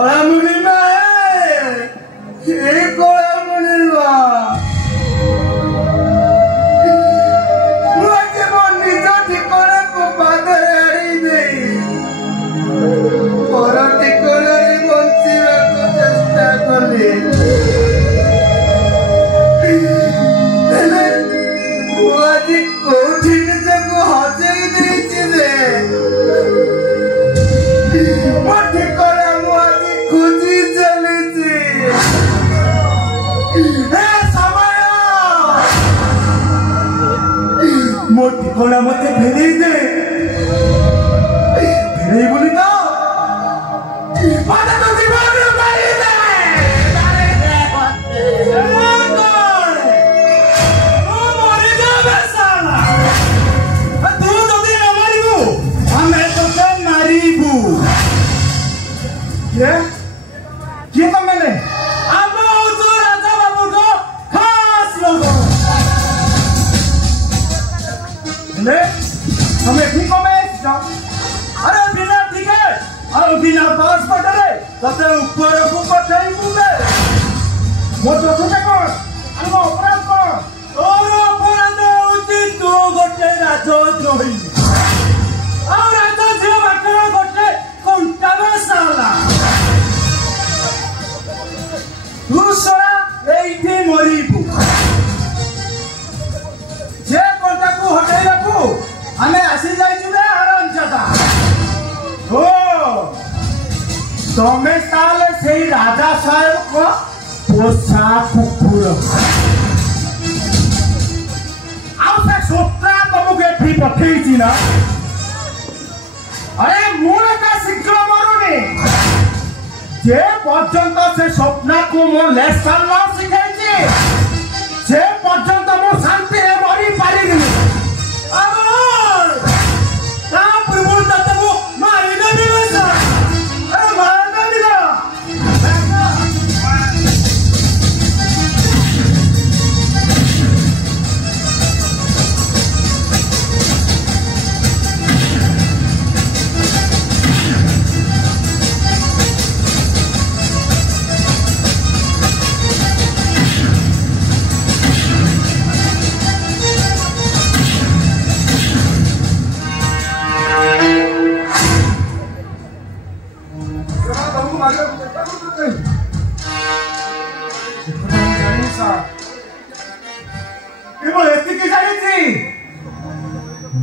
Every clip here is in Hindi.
कला मुनिमा ये कला मुनिमा मुझे मन निज ठिकाना को पादर आड़ी दे पर ठिकाना रे बंचिबा को चेष्टा कले हेले मुझे कोठी निजको हजेई देछि रे मत करा मुझे खुशी चली थी हे समय मोटी कोना मते फेरी दे फेरी बोली ना माता तो दीवार में मारी दे मारे दे ओ मरी जाबे साला तू तो दिन मारिबू हमें तो कम मारिबू ये तो मैंने अब उधर राजा बाबू को खास लोगों ने हमें ठीक हो में जाओ अरे बिना ठीक है और बिना पास पटरे तब ऊपर को पटाई मुझे मोटो कुछ कौन अरे अपराध कौन और अपराध उचित तो गोटे राजो द्रोही और राजो जो बाकरा गोटे कोंटा में साला दूसरा एठी मरीबू जे कोंटा को हटाई रखू हमें आसी जाई जुबे आराम जाता ओ तमे साले सेही राजा साहेब को पोसा कुकुर आउ से सोत्रा तुमको एठी पठेईची ना अरे मुळे का शीघ्र मरुनी जे पर्यंत से स्वप्न को मो लेसन न सिखाइछि जे पर्यंत मो शांति रे मरि पारिनी अमर ता प्रभु तत मो मारि न दिवस अरे मार न दिला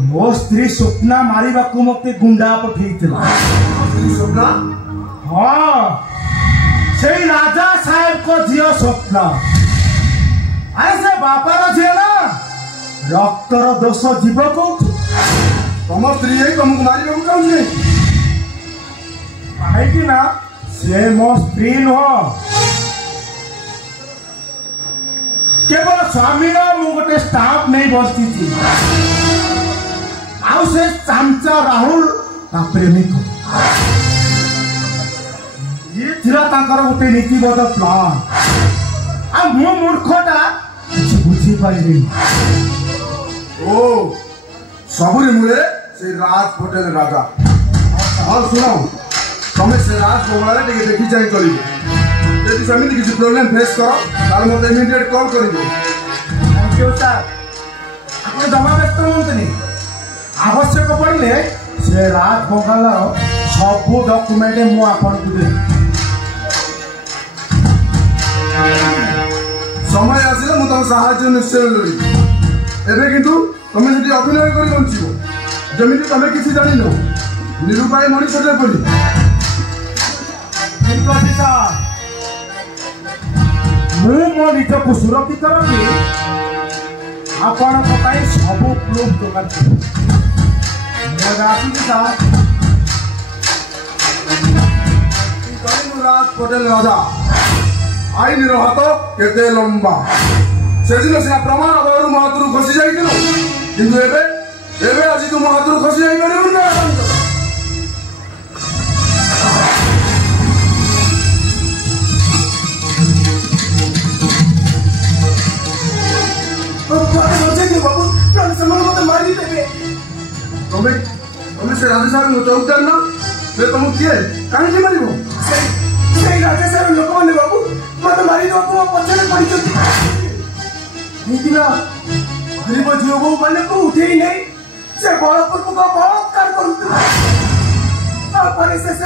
मो स्त्री स्वप्ना मारिबा को मते गुंडा पठेइतिला स्त्री स्वप्ना हां सेई राजा साहेब को झियो स्वप्ना अरे से बापार झियो ना रक्तर दोष जीव को तुम स्त्री है तुमको मारिबा को चाहू काहे कि ना से मो स्त्री नो केवल स्वामी मु गोटे स्टाफ नहीं बसती थी आउ से चामचा राहुल ता प्रेमिक ये थिला तांकर गोटे नीतिबद्ध प्लान आ मो मूर्खटा କିଛି ବୁଝି ପାରିନି ओ सबुरी मुळे से राज पटेल राजा और सुनो तमे से राज बंगला रे देखि जाई करिवे यदि समिति किसी प्रॉब्लम फेस करो ताले मते इमीडिएट कॉल करिवे थैंक यू सर आपने जमा व्यस्त होंतनी आवश्यक पड़े से राज बंगाल सब डॉक्यूमेंट मु आपन को दे समय आसिले मु तुम सहायता निश्चय करी एबे किंतु तमे जदी अभिनय करी बंचिबो जमिति तमे किछि जानि नो निरुपाय मणि सजे पड़ी ठीक अछि सर मु मो निज को सुरक्षित रखी आपण को पाई सब प्रूफ दरकार राज पटेल राजा आईन हाथ केते लंबा से दिन सिना प्रमाण अभाव मो हाथ खसी जाइल किंतु एबे आज तू मो हाथ खसी जाई परिबु ना बाबू मारी देबे तुम्हें से राजा साहब चौकदार ना तुमको किए कहीं मारिबो से राजेश्वर लोक मैंने बाबू मत मारी बाबू पचर पड़ी गरीब झील बो मैंने को उठे ही नहीं से बड़पुर को बलात्कार कर शेष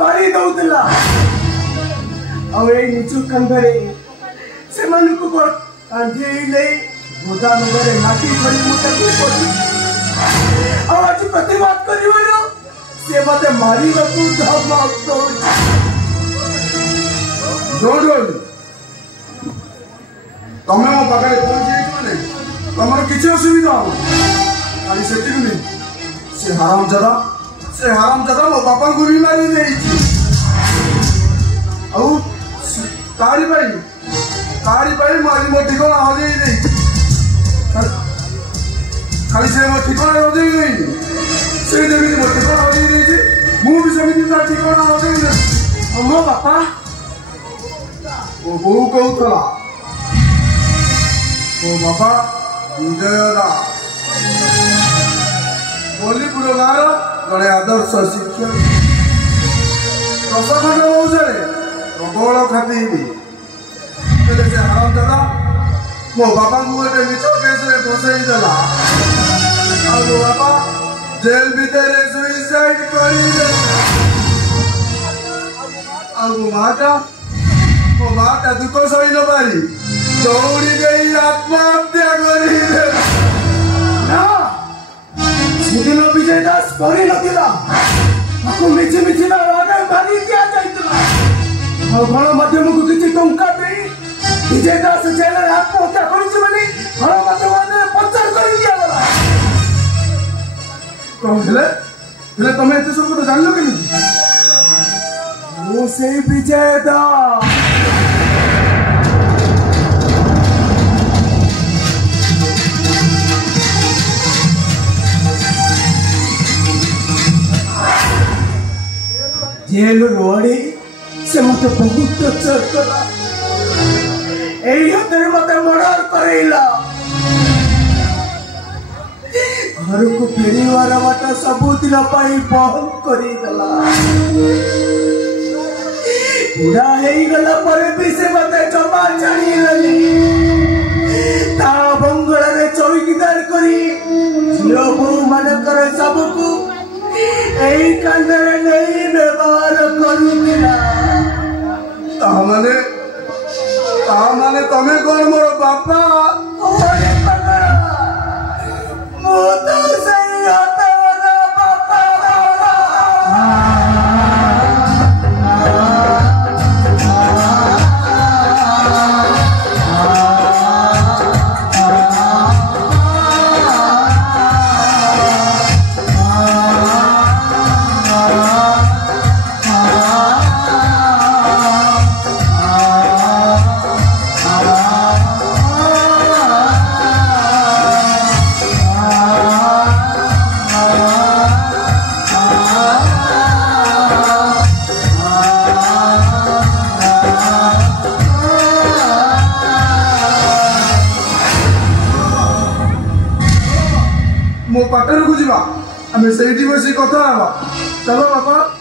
मारी दौला निचु कंधरे से कांधे गोदा नगरे लाठी आज प्रतिवाद कर मत मार तमें मो पाखे पहुंची मैंने तुम किसी असुविधा हो खाली से हरामजादा मो बापा को भी मारी तारी मारी मो ठिकाना हजे खाली से मो ठिकाना हजे से मो ठिकाना हजे मुझे सेमती ठिकाना हजे मो बापा बो कहूला मो बापा विजय दास बोलीपुर गाँव जड़े आदर्श शिक्षक 10 खंड मौजे प्रबल ख्याति से हरामजादा मो बापा को गोटे मिछ केस फसई देला मो बापा जेल भीतर सुइसाइड कर मो माटा दुख सही न पारी दौड़ी गई आत्महत्या कर विजय दास कर मिछि मिछि मारी दिया गणमाध्यम को किसी टंका दे विजय दास जेल आत्महत्या कर प्रचार कर तुम एत सब तो जान कि विजय दास जेल रोड़ी से मत बहुत टर्चर कला हाथ मत मर्डर करेला घर को फेरवार बाट सबुदिन बंद करदेला पूरा गला पर भी से मत जमा जानी बंगला चौकीदार करी झील बो मानकर सबको कांदरे नहीं व्यवहार करूला तमें कौन मोर बापा मो पाटर को जीवा आम से बस कथा चलो बापा।